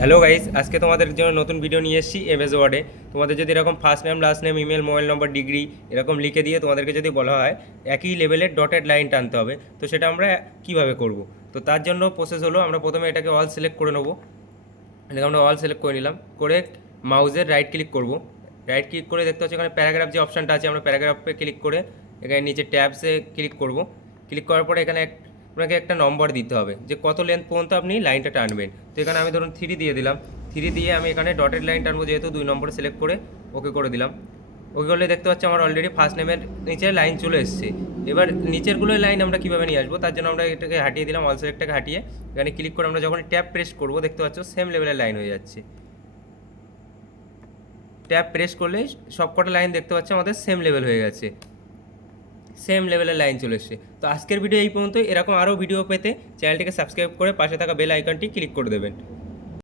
Hello guys আজকে তোমাদের জন্য নতুন ভিডিও নিয়ে এসেছি এমএস ওয়ার্ডে তোমাদের যদি এরকম first name last name email mobile number degree এরকম লিখে দিয়ে তোমাদেরকে যদি বলা হয়, একই লেভেলের ডটেড লাইন টানতে হবে। তো সেটা আমরা কীভাবে করব? তো তার জন্য প্রসেস হলো, আমরা প্রথমে এটাকে অল সিলেক্ট করে নেব। এটাকে আমরা অল সিলেক্ট করে নিলাম। করে মাউজের রাইট ক্লিক করব। রাইট ক্লিক করে দেখতে পাচ্ছি এখানে প্যারাগ্রাফ যে অপশানটা আছে, আমরা প্যারাগ্রাফে ক্লিক করে এখানে নিচে ট্যাবসে ক্লিক করব। ক্লিক করার পরে এখানে আপনাকে একটা নম্বর দিতে হবে, যে কত লেন্থ পর্যন্ত আপনি লাইনটা টানবেন। তো এখানে আমি ধরুন থ্রি দিয়ে দিলাম। থ্রি দিয়ে আমি এখানে ডটেড লাইন টানবো যেহেতু দুই নম্বর সিলেক্ট করে ওকে করে দিলাম। ওকে করলে দেখতে পাচ্ছি আমার অলরেডি ফার্স্ট নেমের নিচে লাইন চলে এসেছে। এবার নিচেরগুলো লাইন আমরা কীভাবে নিয়ে আসব, তার জন্য আমরা এটাকে হাঁটিয়ে দিলাম অল সিলেক্টটাকে হাঁটিয়ে। এখানে ক্লিক করে আমরা যখন ট্যাপ প্রেস করব, দেখতে পাচ্ছ সেম লেভেলের লাইন হয়ে যাচ্ছে। ট্যাপ প্রেস করলে সবকটা লাইন দেখতে পাচ্ছি আমাদের সেম লেভেল হয়ে গেছে। সেম লেভেলের লাইন চলে এসছে। তো আজকের ভিডিও এই পর্যন্ত এরকম আরও ভিডিও পেতে চ্যানেলটিকে সাবস্ক্রাইব করে পাশে থাকা বেল আইকনটি ক্লিক করে দেবেন।